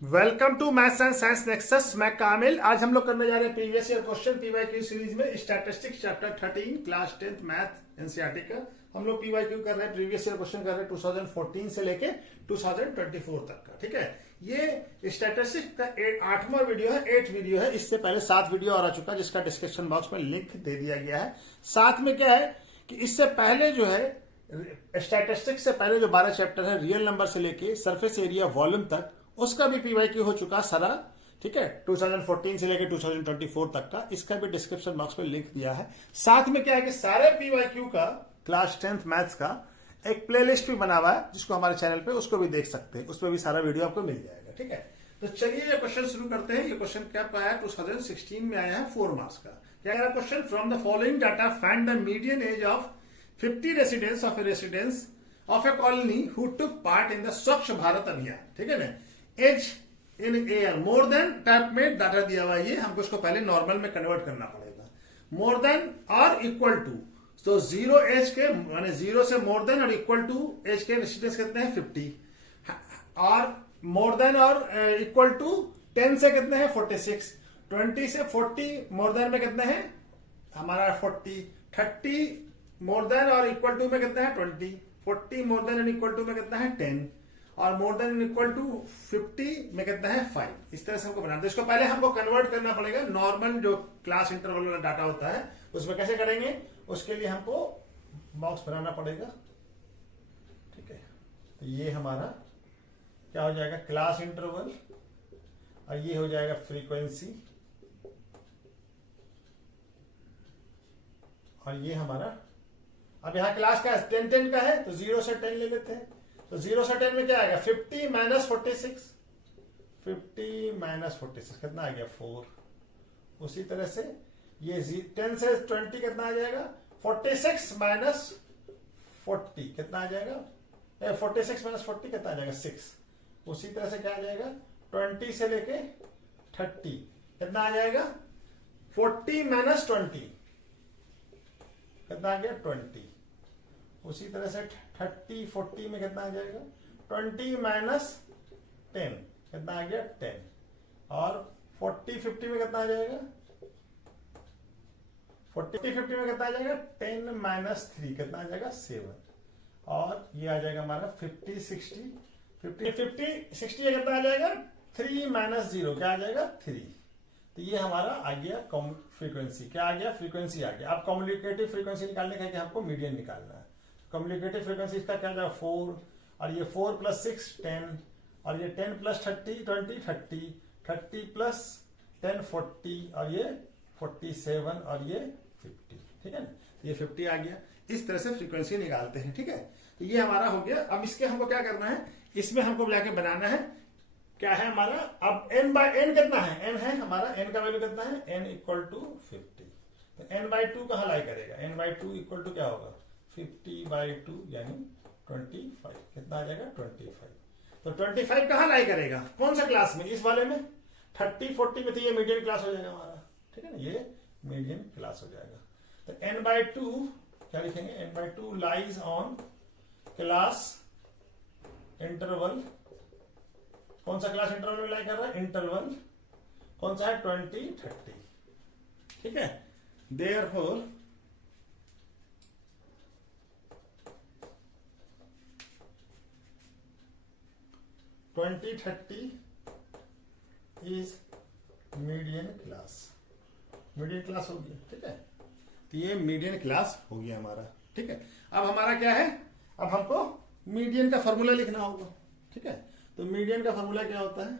Welcome to maths and science nexus. मैं कामिल। आज हम लोग करने जा रहे हैं previous year question PYQ series में statistics chapter 13 class 10th math NCERT का। हम लोग पीवाईक्यू कर रहे हैं, प्रीवियस ईयर क्वेश्चन कर रहे हैं 2014 से लेके 2024 तक का। ठीक है, ये स्टैटिस्टिक्स का 8वां वीडियो है, 8 वीडियो है। इससे पहले 7 वीडियो आ चुका है जिसका डिस्क्रिप्शन बॉक्स में लिंक दे दिया गया है। साथ में क्या है कि इससे पहले जो है स्टैटिस्टिक्स से पहले जो 12 चैप्टर है, रियल नंबर से लेके सरफेस एरिया वॉल्यूम तक, उसका भी पीवाईक्यू हो चुका सारा। ठीक है, 2014 से लेकर 2024 तक का, इसका भी डिस्क्रिप्शन बॉक्स में लिंक दिया है। साथ में क्या है कि सारे पीवाईक्यू का क्लास 10th मैथ्स का एक प्लेलिस्ट भी बना हुआ है जिसको हमारे चैनल पे उसको भी देख सकते हैं, उसमें भी सारा वीडियो आपको मिल जाएगा। ठीक है, तो चलिए ये क्वेश्चन शुरू करते हैं। ये क्वेश्चन क्या आया है, 2016 में आया है, 4 मार्क्स का। क्या है question? From the following data find the median age of 50 residents of a residence of a colony who took part in the Swachh Bharat Abhiyan. ठीक है ना, age in year more than type में डाटा दिया हुआ है, ये हमको इसको पहले नॉर्मल में कन्वर्ट करना पड़ेगा। मोर देन और इक्वल टू, तो 0 एज के माने 0 से मोर देन और इक्वल टू एज के रेसिडेंस कितने हैं 50, और मोर देन और इक्वल टू 10 से कितने हैं 46, 20 से 40 मोर देन में कितने हैं हमारा 40, 30 मोर देन और इक्वल टू में कितने हैं 20, 40 more than and equal to में कितना है 10, और मोर देन इक्वल टू 50 में कितना है 5। इस तरह से हमको बनाना है। इसको पहले हमको कन्वर्ट करना पड़ेगा नॉर्मल जो क्लास इंटरवल वाला डाटा होता है उसमें। कैसे करेंगे, उसके लिए हमको बॉक्स बनाना पड़ेगा। ठीक है, तो ये हमारा क्या हो जाएगा, क्लास इंटरवल, और ये हो जाएगा फ्रीक्वेंसी, और ये हमारा, अब यहां क्लास का 10 का है तो 0 से 10 ले लेते हैं। तो 0 से 10 में क्या आएगा 50 माइनस 46, 50 माइनस 46 कितना आ गया 4। उसी तरह से ये 10 से 20 कितना आ जाएगा 46 माइनस 40 कितना आ जाएगा 46 माइनस 40 कितना आ जाएगा 6। उसी तरह से क्या आ जाएगा 20 से लेके 30 कितना आ जाएगा 40 माइनस 20 कितना आ गया 20। उसी तरह से 30 40 में कितना आ जाएगा 20 माइनस 10 कितना आ गया 10, और 40 50 में कितना आ जाएगा 40 50 में कितना आ जाएगा 10 माइनस 3 कितना आ जाएगा 7, और ये आ जाएगा हमारा 50 60 कितना आ जाएगा 3 माइनस 0 क्या आ जाएगा 3। तो ये हमारा आ गया फ्रीक्वेंसी, क्या आ गया फ्रीक्वेंसी आ गया। अब कम्युनिकेटिव फ्रीक्वेंसी निकालने का कि हमको मीडियन निकालना है। कम्युनिकेटिव फ्रीक्वेंसी इसका क्या जाएगा 4, और ये 4 प्लस 6 10, और ये 10 प्लस 30 20 30, 30 प्लस 10 40, और ये 47, और ये 50। ठीक है ना, ये 50 आ गया। इस तरह से फ्रीक्वेंसी निकालते हैं। ठीक है, तो ये हमारा हो गया। अब इसके हमको क्या करना है, इसमें हमको जाके बनाना है क्या है हमारा, अब n बाय n कितना है, n है हमारा, n का वैल्यू कितना है n इक्वल टू 50। तो n बाय 2 कहाँ लाई करेगा, n बाय 2 इक्वल टू क्या होगा 50 बाई 2 यानी 25 कितना आ जाएगा 25। तो 25 कहाँ लाई करेगा, कौन सा क्लास में, इस वाले में 30 40 में, तो ये मीडियन क्लास हो जाएगा हमारा। ठीक है ना, ये मीडियन क्लास हो जाएगा। तो n बाय 2 क्या लिखेंगे, n by 2 lies on class interval. कौन सा क्लास इंटरवल में लाई कर रहा है, इंटरवल कौन सा है 20 30। ठीक है, therefore twenty 30 is median class, median class हो गया। ठीक है, तो ये मीडियन क्लास हो गया हमारा। ठीक है, अब हमारा क्या है, अब हमको मीडियन का फॉर्मूला लिखना होगा। ठीक है, तो मीडियन का फॉर्मूला क्या होता है,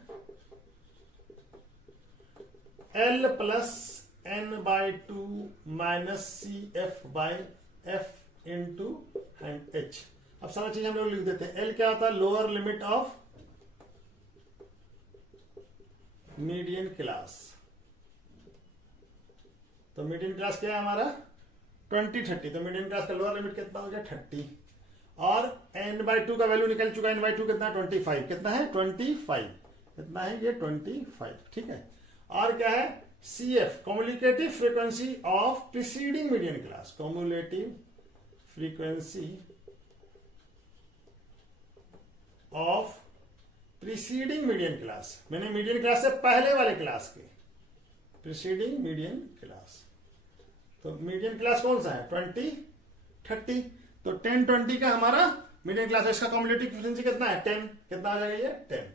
L plus n by 2 minus C F by F into h। अब सारा चीज हम लोग लिख देते हैं। L क्या होता है, lower limit of median class. तो मीडियन क्लास क्या है हमारा 20 30, तो मीडियन क्लास का लोअर लिमिट कितना हो गया 30, और n बाई 2 का वैल्यू निकल चुका है, n बाई 2 कितना है 25, कितना है 25, कितना है ये 25। ठीक है, और क्या है CF communicative frequency of preceding median class, cumulative frequency of preceding median class, मैंने मीडियन क्लास से पहले वाले क्लास के, प्रीसीडिंग मीडियन क्लास। तो मीडियन क्लास कौन सा है 20 30, तो 10 20 का हमारा मीडियन क्लास है, इसका कॉम्युलेटिव फ्रीक्वेंसी कितना है 10, कितना आ जाएगा ये 10।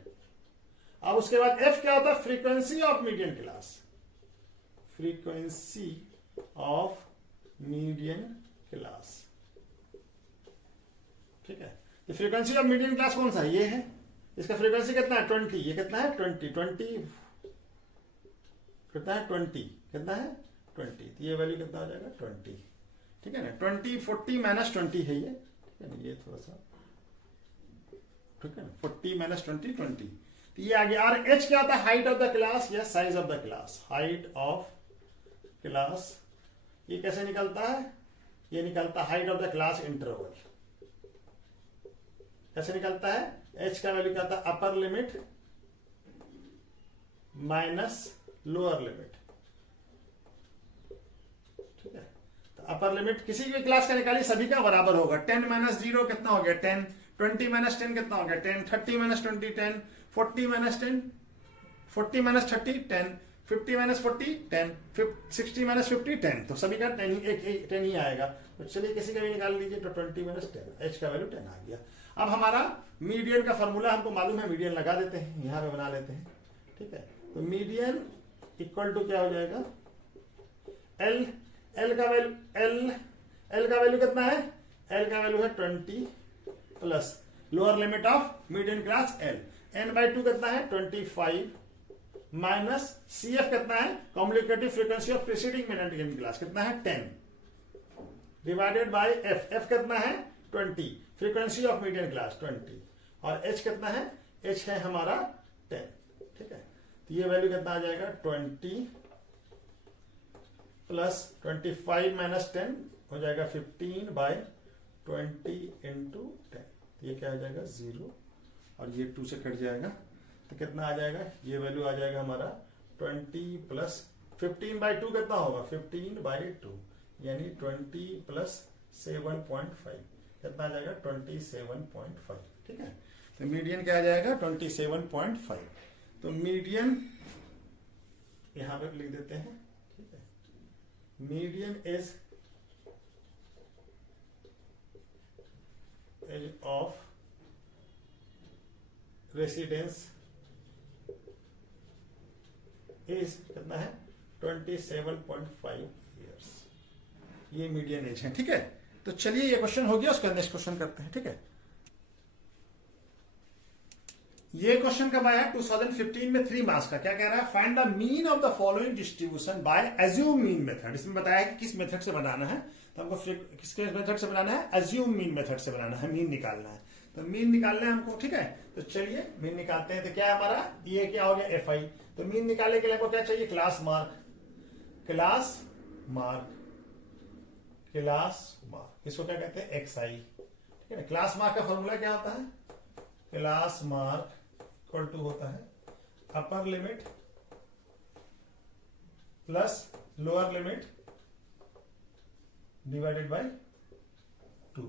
अब उसके बाद एफ क्या होता है, frequency of median class, frequency of median class, ठीक है। तो फ्रीक्वेंसी ऑफ मीडियन क्लास कौन सा है, ये है, इसका फ्रीक्वेंसी कितना है 20, ये कितना है 20 कितना है 20, कितना है 20, तो ये वैल्यू कितना आ जाएगा 20, ठीक है ना। 20 40 माइनस 20 है ये, ठीक है ना, ये थोड़ा सा, ठीक है ना, 40 माइनस 20 20, तो ये आ गया। और एच क्या होता है, हाइट ऑफ द क्लास या size of the class, height of class, ये कैसे निकलता है, ये निकलता है height of the class interval, कैसे निकलता है, एच का वैल्यू क्या होता है upper limit minus lower limit, ठीक है। तो अपर लिमिट किसी भी क्लास का निकालिए, सभी का बराबर होगा, 10 माइनस 0 कितना हो गया 10, 20 माइनस 10 कितना हो गया 10, 30 minus 20 10, 40 minus 10 40 minus 30 10, 50 minus 40 10, 60 minus 50 10, तो सभी का 10 ही आएगा। तो चलिए किसी का भी निकाल लीजिए, तो 20 माइनस 10, एच का वैल्यू 10 आ गया। अब हमारा मीडियन का फॉर्मूला हमको मालूम है, मीडियन लगा देते हैं, यहां पे बना लेते हैं, ठीक है। तो मीडियन इक्वल टू क्या हो जाएगा, एल का वैल्यू कितना है, एल का वैल्यू है 20 plus lower limit of median class L, N by 2 कितना है 25 माइनस सी एफ कितना है, communicative frequency of preceding median class कितना है 10 डिवाइडेड बाय एफ, एफ कितना है 20, फ्रीक्वेंसी ऑफ मीडियन क्लास 20, और एच कितना है, एच है हमारा 10, ठीक है। तो ये वैल्यू कितना आ जाएगा 20 प्लस 25 माइनस 10 हो जाएगा 15 बाय 20 इंटू 10, तो ये क्या आ जाएगा 0, और ये 2 से कट जाएगा, तो कितना आ जाएगा, ये वैल्यू आ जाएगा हमारा 20 प्लस 15 बाई 2 कितना होगा 15 बाई 2, यानी 20 प्लस 7.5 कितना आ जाएगा 27.5, ठीक है। तो मीडियन क्या आ जाएगा 27.5, तो मीडियन यहां पे लिख देते हैं, ठीक है। Median is age of residence age कितना है 27.5 ईयर्स, ये मीडियन एज है, ठीक है। तो चलिए ये क्वेश्चन हो गया, उसका नेक्स्ट क्वेश्चन करते हैं, ठीक है। ये क्वेश्चन कब आया 2015 में 3 मार्क्स का, क्या कह रहा है, find the mean of the following distribution by assume mean method. इसमें बताया कि किस मेथड से बनाना है, तो हमको किसके मेथड से बनाना है, एज्यूम मीन मेथड से बनाना है, मीन निकालना है, तो मीन निकालना है हमको, ठीक है। तो चलिए मीन निकालते हैं। तो क्या है हमारा, ये क्या हो गया एफ आई, तो मीन निकालने के लिए हमको क्या चाहिए, class mark, class mark, class mark, इसको क्या कहते हैं एक्स आई, ठीक है ना। क्लास मार्क का फॉर्मूला क्या होता है, क्लास मार्क इक्वल टू होता है upper limit plus lower limit divided by 2,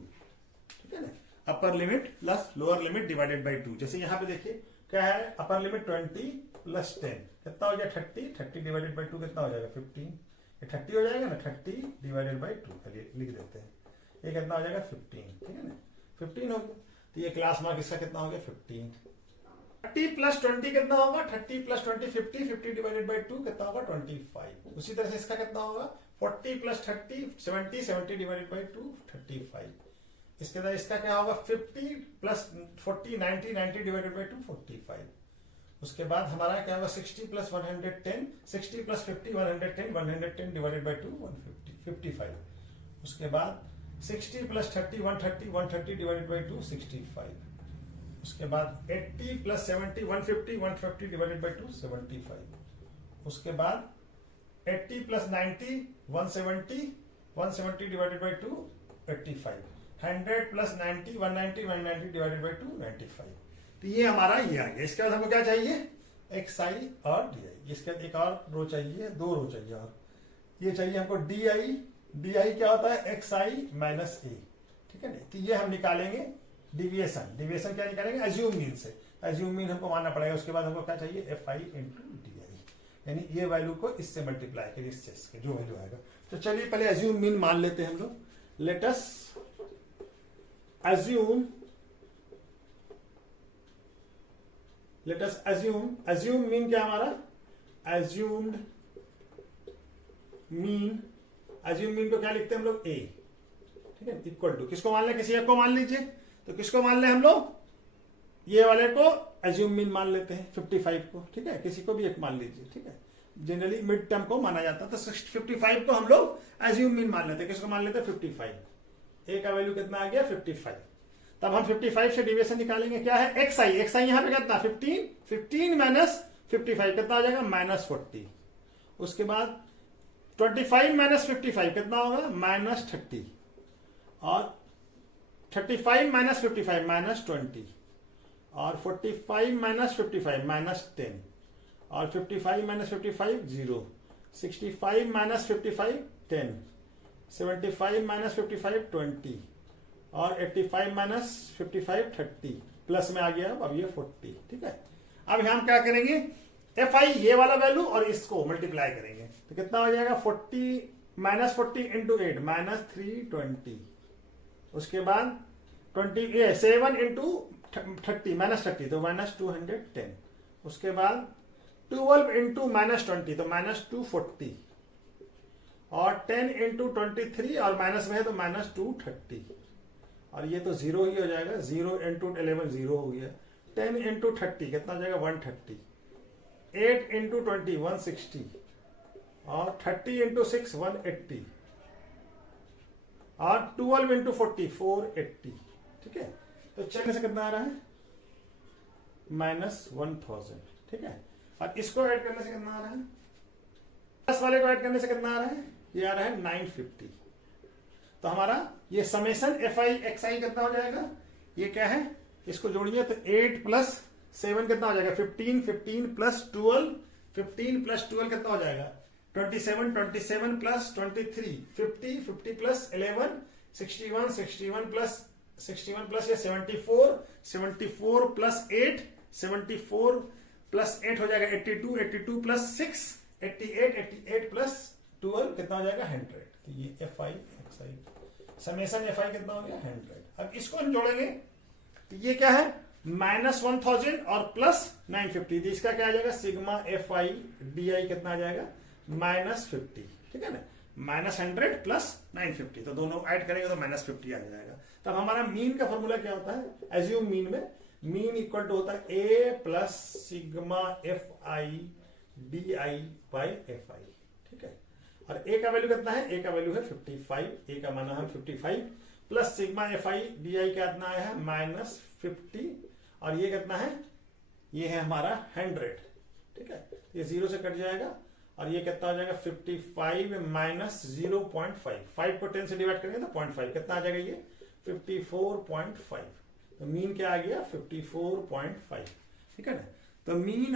ठीक है ना। Upper limit plus lower limit divided by 2, जैसे यहां पे देखिए क्या है, अपर लिमिट 20 प्लस 10 कितना हो गया 30, 30 डिवाइडेड बाय 2 कितना हो जाएगा 15, ये 30 हो जाएगा ना, 30 डिवाइडेड बाय 2 चलिए लिख देते हैं, ये कितना हो जाएगा 15, ठीक है ना, 15 हो गया। तो ये क्लास मार्क इसका कितना हो गया 15, 30 प्लस 20 कितना होगा, 30 प्लस 20 50, 50 डिवाइडेड बाय 2 कितना होगा 25। उसी तरह से इसका कितना होगा 40 प्लस 30 70, 70 डिवाइडेड बाय 2 35। इसके बाद इसका क्या होगा 50 प्लस 40 90, 90 डिवाइडेड बाय 2 45। उसके बाद हमारा क्या होगा 60 प्लस 110, 60 प्लस 50 110, 110 डिवाइडेड बाय 2 150 55। उसके बाद 60 प्लस 30 130, 130 डिवाइडेड बाय 2 65। उसके बाद 80 प्लस 70 150, 150 डिवाइडेड बाय 2 75। उसके बाद 80 plus 90 170, 170 divided by 2 85। 100 plus 90 190, 190 divided by 2 95। तो ये हमारा ये आ गया। इसके बाद हमको क्या चाहिए एक्स आई और डी आई। इसके बाद एक और रो चाहिए, 2 रो चाहिए और ये चाहिए हमको डी आई। डी आई क्या होता है एक्स आई माइनस ए, ठीक है ना। तो ये हम निकालेंगे डिविएशन। डिविएशन क्या निकालेंगे एज्यूम मीन से। एज्यूम मीन हमको मानना पड़ेगा। उसके बाद हमको क्या चाहिए, F I into D I, यानी ये वैल्यू को इससे मल्टीप्लाई करिए, इससे जो वैल्यू आएगा। तो चलिए पहले एज्यूम मीन मान लेते हैं हम लोग। Let us assume assume mean क्या हमारा, assumed मीन को क्या लिखते हैं हम लोग, a, ठीक है, इक्वल टू किसको मान लें, किसी एक को मान लीजिए। तो किसको मान लें हम लोग, ये वाले को assume मीन मान लेते हैं 55 को, ठीक है, किसी को भी एक मान लीजिए, ठीक है, जनरली मिड टर्म को माना जाता है। तो 55 को हम लोग assume मीन मान लेते हैं। किसको मान लेते हैं, 55। ए का वैल्यू कितना आ गया, 55। तब हम 55 से डिविएशन निकालेंगे, क्या है, एक्स आई यहां पे कितना, 15 माइनस 55 कितना हो जाएगा, -40। उसके बाद 25 माइनस 55 कितना होगा, -30, और 35 माइनस 55 -20, और 45 माइनस 55 -10, और 55 माइनस 55 0, 65 माइनस 55 10, 75 माइनस 55 20, और 85 माइनस 55 30, प्लस में आ गया अब ये 40, ठीक है। अब हम क्या करेंगे, एफ आई ये वाला वैल्यू और इसको मल्टीप्लाई करेंगे, तो कितना हो जाएगा, 40 माइनस 40 इंटू 8 -320, उसके बाद 7 इंटू 30 -30 तो -210, उसके बाद 12 इंटू -20 तो -240, और 10 इंटू 23 और माइनस में है तो -230, और ये तो 0 ही हो जाएगा, 0 इंटू 11 0 हो गया, 10 इंटू 30 कितना हो जाएगा, 130, 8 इंटू 20 160, और 30 इंटू 6 180, और 12 इंटू 40 480, ठीक है। तो चेक से कितना आ रहा है, -1000, ठीक है। और इसको ऐड करने से कितना आ रहा है, प्लस वाले को ऐड करने से कितना आ रहा है, ये आ रहा है 950। तो हमारा ये समेशन एफ आई एक्स आई कितना हो जाएगा, ये क्या है, इसको जोड़िए तो 8 प्लस 7 कितना हो जाएगा, 15 15 प्लस 12 15 प्लस 12 कितना हो जाएगा, 27 27 प्लस 23 50 50 प्लस 11 61 61 प्लस ये 74 74 प्लस 8 74 प्लस 8 हो जाएगा 82 82 प्लस 6 88 88 प्लस 12 कितना हो जाएगा, 100। तो ये F I x I summation F I कितना हो गया, 100। अब इसको हम जोड़ेंगे तो ये क्या है, -1000 और प्लस 950, तो इसका क्या आ जाएगा, sigma F I D I कितना आ जाएगा, -50, ठीक है ना, -100 प्लस 950, तो दोनों ऐड करेंगे तो -50 आ जाएगा। तब हमारा मीन का फॉर्मूला क्या होता है, एज्यूम मीन में मीन इक्वल टू होता है A plus sigma F I D I by F I, ठीक है। और ए का वैल्यू कितना है, ए का वैल्यू है 55, ए का माना है 55 plus sigma F I D आई का कितना आया है, -50, और ये कितना है, ये है हमारा 100, ठीक है। ये 0 से कट जाएगा, और ये कितना हो जाएगा, 55 माइनस 0.5, 5 को 10 से डिवाइड करेंगे तो 0.5 कितना आ जाएगा, ये 54.5। तो मीन क्या आ गया, 54.5, ठीक है ना। तो mean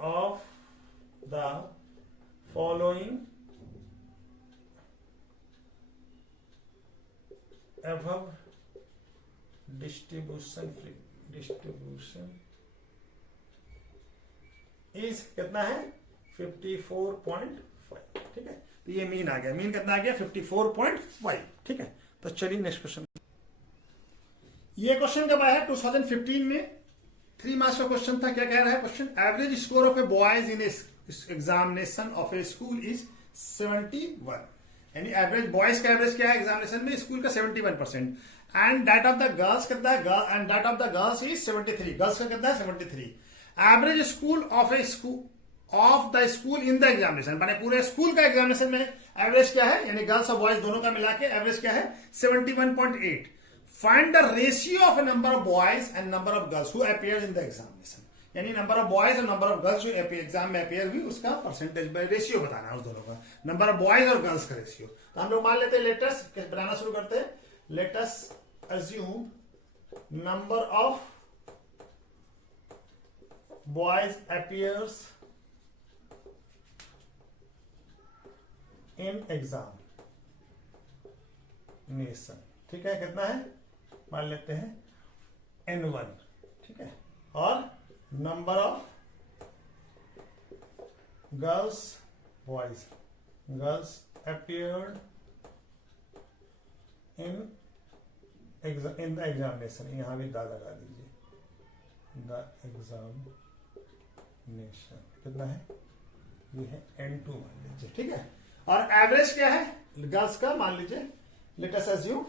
of the following above distribution is कितना है, 54.5, ठीक है। तो ये मीन आ गया, मीन कितना आ गया, 54.5, ठीक है। तो चलिए नेक्स्ट क्वेश्चन। ये क्वेश्चन कब आया, 2015 में 3 मार्क्स का क्वेश्चन था। क्या कह रहा है question, average score of A boys in examination of A school is 71, यानी एवरेज बॉयज का एवरेज क्या है एग्जामिनेशन में स्कूल का 71%, and that of the girls कितना है, and that of the girls is 73, girls का कितना है 73। Average school of the school in the examination, माने पूरे स्कूल का एग्जामिनेशन में एवरेज क्या है, यानी गर्ल्स और बॉयज दोनों का मिला के एवरेज क्या है, 71.8। Find the ratio of number of boys and number of girls who appears in the examination, यानी नंबर ऑफ बॉयज और नंबर ऑफ गर्ल्स जो एग्जाम में अपीयर हुई उसका परसेंटेज रेशियो बताना है उस दोनों का, नंबर ऑफ बॉयज और गर्ल्स का रेशियो। तो हम लोग मान लेते हैं, लेटस बनाना शुरू करते हैं। Let's assume number of boys appears in examination, ठीक है, कितना है मान लेते हैं N1, ठीक है, और number of girls appeared in the examination, यहां भी दा लगा दीजिए, द एग्जामिनेशन कितना है, ये है N2 मान लीजिए, ठीक है, और एवरेज क्या है गर्ल्स का मान लीजिए, लेट अस अज्यूम,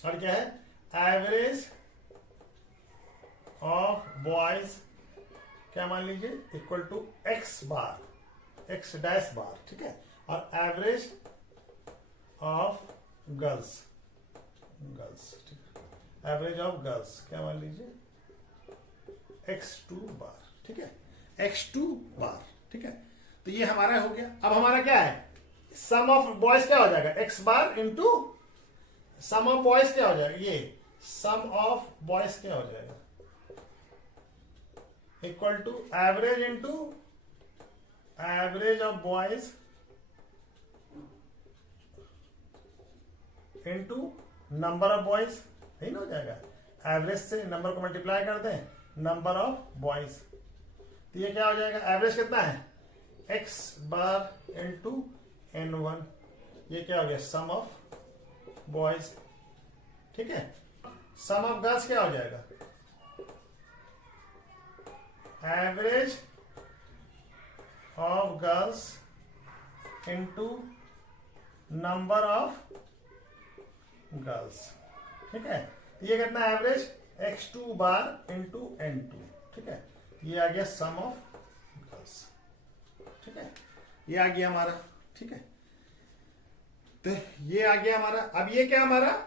और क्या है एवरेज ऑफ बॉयज क्या मान लीजिए इक्वल टू x डैश बार, ठीक है, और एवरेज ऑफ गर्ल्स, ठीक है, एवरेज ऑफ गर्ल्स क्या मान लीजिए x2 बार, ठीक है, x2 बार, ठीक है, तो ये हमारा हो गया। अब हमारा क्या है सम ऑफ बॉयज क्या हो जाएगा x bar into sum of boys क्या हो जाएगा, ये सम ऑफ बॉयज क्या हो जाएगा equal to average into average of boys into number of boys, यही ना हो जाएगा, एवरेज से नंबर को मल्टीप्लाई कर दें नंबर ऑफ बॉयज, तो ये क्या हो जाएगा एवरेज कितना है x बार इंटू N1, ये क्या हो गया सम ऑफ बॉयज, ठीक है, सम ऑफ गर्ल्स क्या हो जाएगा average of girls into number of girls, ठीक है, ये कितना average x2 bar into N2, ठीक है, ये आ गया सम ऑफ गर्ल्स, ठीक है, ये आ गया हमारा, ठीक है, तो ये आ गया हमारा। अब ये क्या हमारा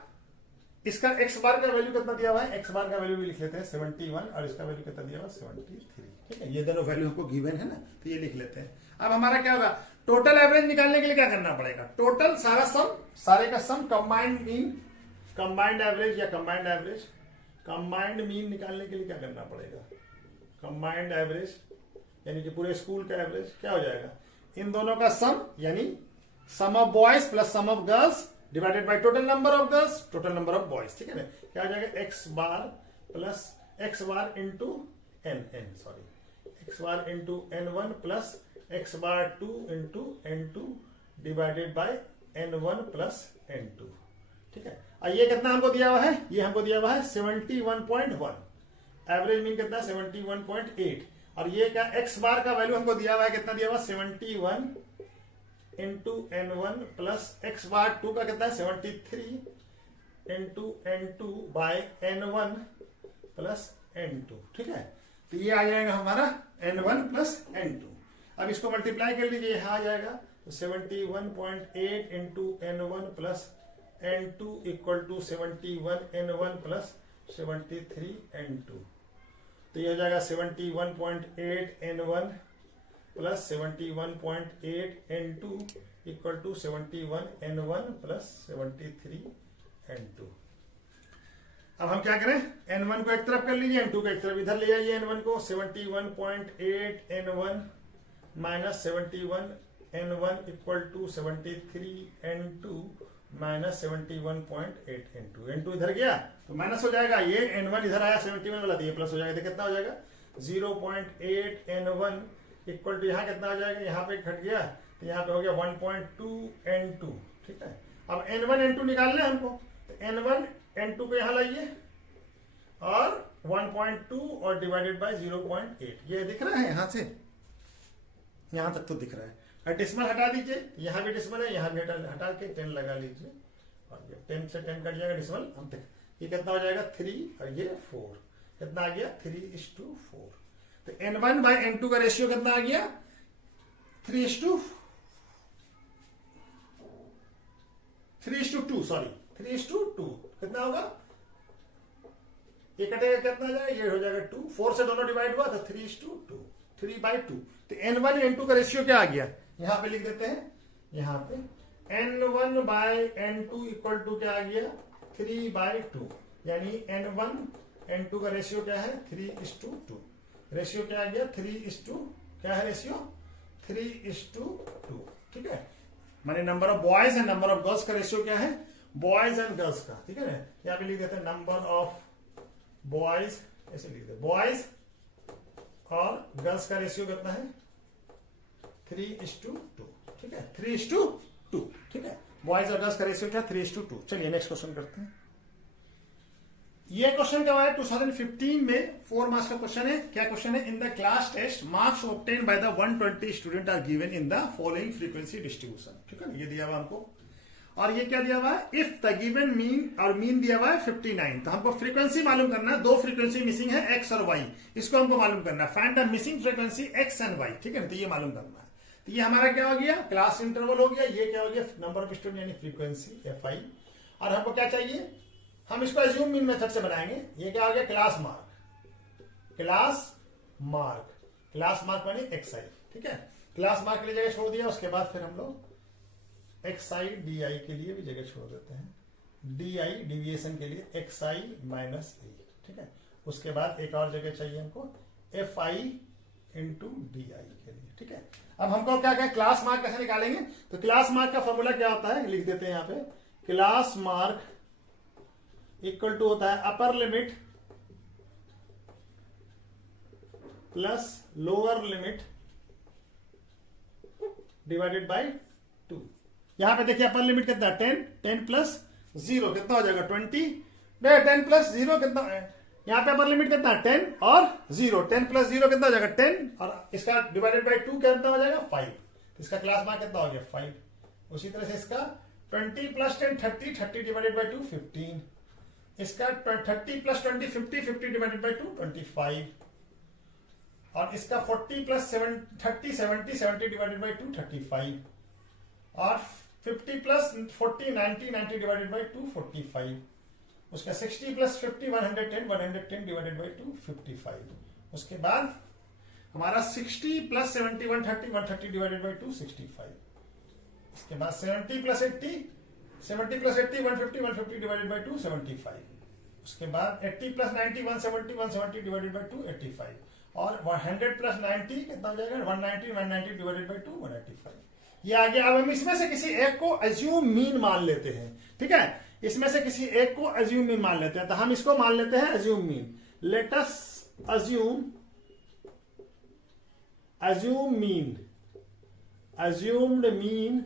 इसका x बार का वैल्यू कितना दिया हुआ है, x बार का वैल्यू भी लिख लेते हैं 71 और इसका वैल्यू कितना दिया हुआ 73, ठीक है, ये दोनों वैल्यू हमको गिवन है ना, तो ये लिख लेते हैं। अब हमारा क्या होगा टोटल एवरेज निकालने के लिए क्या करना पड़ेगा, टोटल सारा सम, सारे का सम कंबाइंड मीन, कंबाइंड एवरेज या कंबाइंड एवरेज, कंबाइंड मीन निकालने के लिए क्या करना पड़ेगा, कंबाइंड एवरेज यानी कि पूरे स्कूल का एवरेज क्या हो जाएगा, इन दोनों का सम यानी sum of boys plus sum of girls divided by total number of girls, total number of boys, ठीक है ना, क्या हो जाएगा x bar plus x bar into x bar into N1 plus x bar 2 into N2 divided by N1 plus N2, ठीक है, और ये कितना हमको दिया हुआ है, ये हमको दिया हुआ है 71.1, एवरेज मीन कितना 71.8, और ये क्या x बार का वैल्यू हमको दिया हुआ है कितना दिया हुआ 71 into N1 plus x bar 2 का कितना है 73 into N2 bye N1 plus N2, ठीक है, तो ये आ जाएगा हमारा N1 प्लस N2। अब इसको मल्टीप्लाई कर लीजिए, यहां आ जाएगा तो 71.8 into N1 plus N2 equal to 71 N1 plus 73 N2, तो ये हो जाएगा 71.8 N1 plus 71.8 N2 equal to 71 N1 plus 73 N2। अब हम क्या करें N1 को एक तरफ कर लीजिए, N2 को एक तरफ इधर ले जाइए, N1 को 71.8 N1 minus 71 N1 equal to 73 N2 minus 71.8 N2 इधर गया तो माइनस हो जाएगा, ये N1 इधर आया 71 वाला, तो ये प्लस हो जाएगा, तो कितना हो जाएगा 0.8 N1 इक्वल टू यहाँ कितना हो जाएगा, यहाँ पे घट गया तो यहाँ पे हो गया 1.2 N2, ठीक है। अब N1 N2 निकालना है हमको, तो N1 N2 को यहाँ लाइए और 1.2 और डिवाइडेड बाय 0.8, ये दिख रहा है यहाँ से यहाँ तक तो दिख रहा है। डिस्मल हटा दीजिए, यहाँ भी डिस्मल है, यहाँ भी हटा के 10 लगा लीजिए और ये 10 से 10 कट जाएगा डिस्मल, हम तक ये कितना हो जाएगा 3 और ये 4, कितना आ गया 3:4। तो N1 बाय N2 का रेशियो कितना आ गया 3:2, सॉरी 3:2, कितना होगा, ये कटेगा कितना आ जाएगा, ये हो जाएगा 2, 4 से दोनों डिवाइड हुआ तो 3:2, 3/2। तो N1 N2 का रेशियो क्या आ गया, यहां पे लिख देते हैं, यहां पे N1 bye N2 equal to क्या आ गया 3/2, यानी N1 N2 का रेशियो क्या है 3:2, रेशियो क्या आ गया 3:, क्या है रेशियो 3:2, ठीक है, माने नंबर ऑफ बॉयज है नंबर ऑफ गर्ल्स का रेशियो क्या है बॉयज एंड गर्ल्स का, ठीक है ना। यहाँ पे लिख देते हैं नंबर ऑफ बॉयज, ऐसे लिख देते बॉयज और गर्ल्स का रेशियो कितना है 3:2, ठीक है 3:2, ठीक है। बॉयज और गर्ल्स का रेशियो क्या 3:2। चलिए नेक्स्ट क्वेश्चन करते हैं। ये क्वेश्चन क्या है 2015 में 4 मार्क्स का क्वेश्चन है। क्या क्वेश्चन है, in the class test marks obtain by the 120 student are given in the following frequency distribution, ठीक है। ये दिया हुआ हमको, और ये क्या दिया हुआ है, इफ द गिवन मीन, और मीन दिया हुआ है 59। तो हमको फ्रीक्वेंसी मालूम करना है, 2 फ्रीक्वेंसी मिसिंग है एक्स और वाई, इसको हमको मालूम करना है। Find the missing frequency X and Y, ठीक है ना। तो ये मालूम करना है। तो ये हमारा क्या हो गया, क्लास इंटरवल हो गया। ये क्या हो गया, नंबर ऑफ स्टूडेंट यानी फ्रीक्वेंसी FI। और हमको क्या चाहिए, हम इसको एज्यूम मीन मेथड से बनाएंगे। ये क्या हो गया, class mark, class mark, class mark मानी XI, ठीक है। क्लास मार्क के लिए जगह छोड़ दिया, उसके बाद फिर हम लोग XI DI के लिए भी जगह छोड़ देते हैं। DI डिविएशन के लिए XI माइनस E, ठीक है। उसके बाद एक और जगह चाहिए हमको FI इंटू DI के लिए, ठीक है। अब हमको क्या क्या क्लास मार्क कैसे निकालेंगे, तो क्लास मार्क का फॉर्मूला क्या होता है, लिख देते हैं यहाँ पे। क्लास मार्क इक्वल टू होता है upper limit plus lower limit divided by 2। यहां पे देखिए अपर लिमिट कितना है 10, 10 प्लस 0 कितना हो जाएगा 20, 10 प्लस 0 कितना है, यहां पे अपर लिमिट कितना है 10 और 0, 10 प्लस 0 कितना हो जाएगा 10, और इसका डिवाइडेड बाय 2 कितना हो जाएगा 5। तो इसका क्लास मार्क कितना हो गया 5। उसी तरह से इसका 20 प्लस 10 30, 30 डिवाइडेड बाय 2 15, इसका 30 प्लस 20 50, 50 डिवाइडेड बाय 2 25, और इसका 40 प्लस 30 70, 70 डिवाइडेड बाय 2 35, और 50 प्लस 40 90, 90 डिवाइडेड बाय 2 45, उसका 60 प्लस 50 110, 110 डिवाइडेड बाय 2 55, उसके बाद हमारा 60 प्लस 70 130, 130 डिवाइडेड बाय 2 65, इसके बाद 70 प्लस 80 70 प्लस 80 150, 150 डिवाइडेड बाय 2 75, उसके बाद 80 प्लस 90 170, 170 डिवाइडेड बाय 2 85, और 100 प्लस 90 कितना हो जाएगा 190, 190 डिवाइडेड बाय 2 185। ये आ गया। अब हम इसमें से किसी एक को एज्यूम मीन मान लेते हैं, ठीक है। इसमें से किसी एक को एज्यूम मीन मान लेते हैं, तो हम इसको मान लेते हैं assume mean. Let us assume mean, assumed mean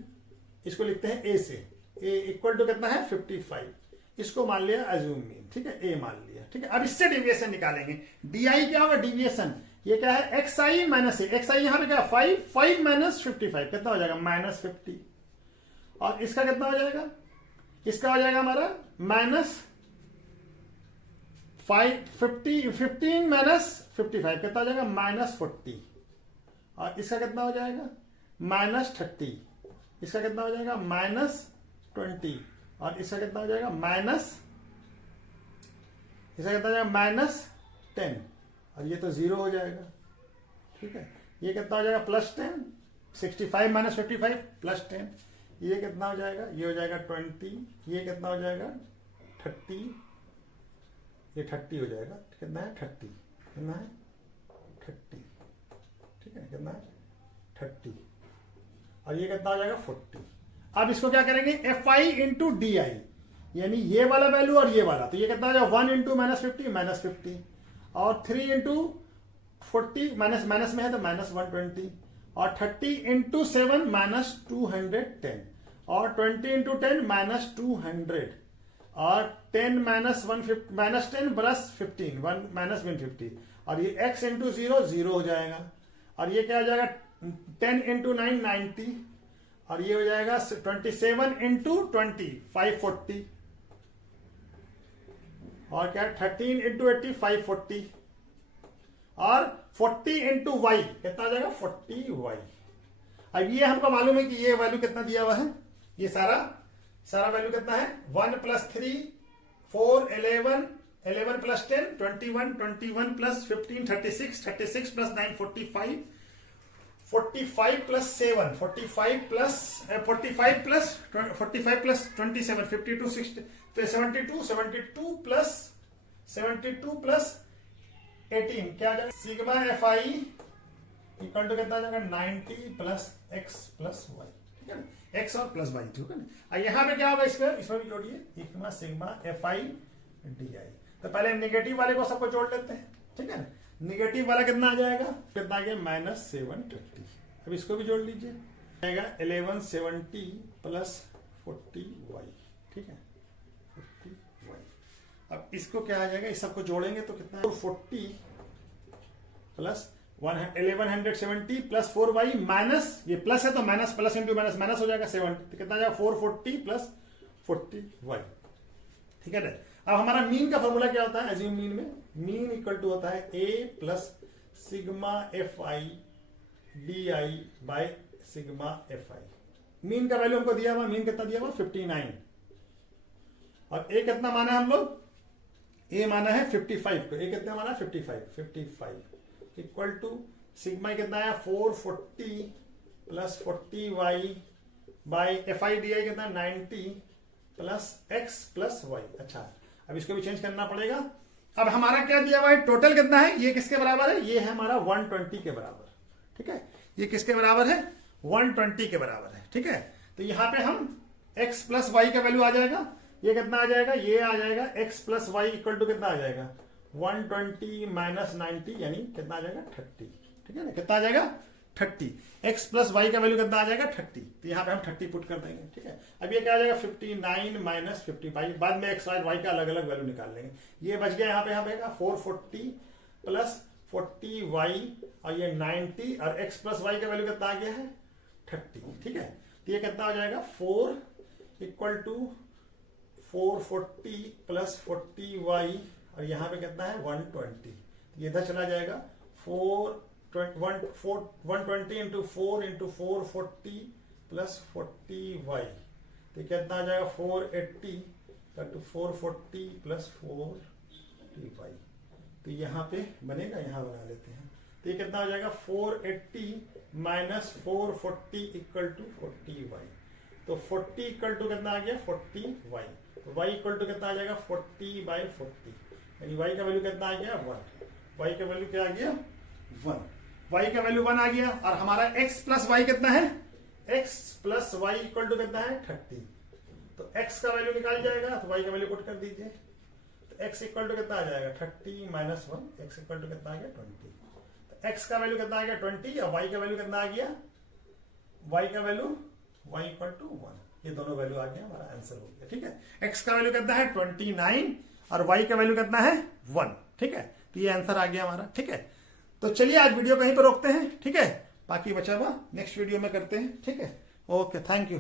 इसको लिखते हैं ए से, ए इक्वल टू कितना है 55, इसको मान लिया एज्यूम मीन, ठीक है, ए मान लिया, ठीक है। अब इससे डिविएशन निकालेंगे। DI क्या होगा डिविएशन, ये क्या है XI माइनस ए, XI यहां पे क्या 5 माइनस 55 कितना हो जाएगा -50, और इसका कितना हो जाएगा, इसका हो जाएगा हमारा माइनस 15 माइनस 55 कितना हो जाएगा -40, और इसका कितना हो जाएगा -30, इसका कितना हो जाएगा -20, और इसका कितना हो जाएगा -10, और ये तो 0 हो जाएगा, ठीक है। ये कितना हो जाएगा +10, 65 माइनस 55 +10, ये कितना हो जाएगा, ये हो जाएगा 20, ये कितना हो जाएगा 30, ये 30 हो जाएगा, कितना है 30, कितना है 30, ठीक है, कितना है 30, और ये कितना हो जाएगा 40। अब इसको क्या करेंगे FI इंटू DI, यानी ये वाला वैल्यू और ये वाला, तो ये कितना हो जाएगा 1 इंटू -50, और 3 इंटू 40 माइनस में है तो -120, और 30 इंटू 7 -210, और 20 इंटू 10 -200, और 10 -10 प्लस 15 -150, और ये x इंटू 0 हो जाएगा, और ये क्या हो जाएगा 10 इंटू 9 90, और ये हो जाएगा 27 इंटू 20 540, और क्या 13 इंटू 80 540, और 40 इंटू वाई कितना आ जाएगा 40y। अब ये हमको मालूम है कि ये वैल्यू कितना दिया हुआ है, ये सारा वैल्यू कितना है 1 plus 3 4 11 11 plus 10 21 21 plus 15 36 36 plus 9 45 45 plus 7 45 plus 27 52 60 72 plus 18 क्या आ जाएगा सिग्मा FI इक्वल टू कितना आ जाएगा 90 प्लस x प्लस वाई, ठीक है ना। एक्स और प्लस वाई, ठीक है ना। और यहाँ पे क्या होगा, इसमें भी जोड़िए, इक्मा sigma F I D I. तो पहले नेगेटिव वाले को सबको जोड़ लेते हैं, ठीक है ना। नेगेटिव वाला कितना आ जाएगा, कितना आ गया -730। अब इसको भी जोड़ लीजिए, आएगा 1170 प्लस 40y, ठीक है 40y। अब इसको क्या आ जाएगा, इस सबको जोड़ेंगे तो कितना 40 प्लस 1170 प्लस 4y माइनस, ये प्लस है तो minus, plus into minus minus हो जाएगा 70, तो कितना आ जाएगा 440 प्लस 40y, ठीक है ना। अब हमारा मीन का फॉर्मूला क्या होता है, एज्यूम मीन में मीन इक्वल टू होता है a plus sigma F I D I by sigma F I. Mean का वैल्यू हमको दिया हुआ, मीन कितना दिया हुआ 59, और a कितना माना है हम लोग, a माना है 55 को, a कितना माना 55 इक्वल टू सिग्मा कितना आया 440 plus 40y by F I D I कितना 90 प्लस x प्लस y। अच्छा, अब इसको भी चेंज करना पड़ेगा। अब हमारा क्या दिया हुआ है, टोटल कितना है, ये किसके बराबर है, ये है हमारा 120 के बराबर, ठीक है। ये किसके बराबर है, 120 के बराबर है, ठीक है। तो यहां पे हम x प्लस वाई का वैल्यू आ जाएगा, ये कितना आ जाएगा, ये आ जाएगा x plus Y equal to कितना आ जाएगा 120 माइनस 90, यानी कितना आ जाएगा 30, ठीक है ना। कितना आ जाएगा 30, x प्लस वाई का वैल्यू कितना आ जाएगा 30, तो यहाँ पे हम 30 पुट कर देंगे, ठीक है। अब ये क्या आ जाएगा 59 माइनस 55, बाद में x और y का अलग अलग वैल्यू निकाल लेंगे। ये बच गया यहाँ पे 440 प्लस 40y और ये 90, और x प्लस वाई का वैल्यू कितना आ गया है 30, ठीक है। तो ये कितना हो जाएगा 4 इक्वल टू 440 प्लस 40y, और यहाँ पे कितना है 120, ये इधर चला जाएगा 120 इंटू 4 इंटू 440 प्लस 40y, तो कितना आ जाएगा 480 टू 440 प्लस 40y। तो यहाँ पे बनेगा, यहाँ बना लेते हैं, तो ये कितना आ जाएगा 480 माइनस 440 इक्वल टू 40y। तो 40 इक्वल टू कितना आ गया 40y, तो y इक्वल टू कितना आ जाएगा 40/40, यानी y का वैल्यू कितना आ गया 1, y का वैल्यू क्या आ गया 1, y का वैल्यू 1 आ गया। और हमारा x प्लस वाई कितना है, x plus Y equal to कितना है 30, तो x का वैल्यू निकाल जाएगा, तो y का वैल्यू पुट कर दीजिए, तो x इक्वल टू कितना आ जाएगा 30 माइनस 1, x इक्वल टू कितना आ गया 20, तो x का वैल्यू कितना आ गया 20, और y का वैल्यू कितना आ गया, y का वैल्यू y इक्वल टू 1, ये दोनों वैल्यू आ गया, हमारा आंसर हो गया, ठीक है। x का वैल्यू कितना है 29 और y का वैल्यू कितना है 1, ठीक है। तो ये आंसर आ गया हमारा, ठीक है। तो चलिए आज वीडियो कहीं पर रोकते हैं, ठीक है, बाकी बचा हुआ नेक्स्ट वीडियो में करते हैं, ठीक है। Okay, thank you.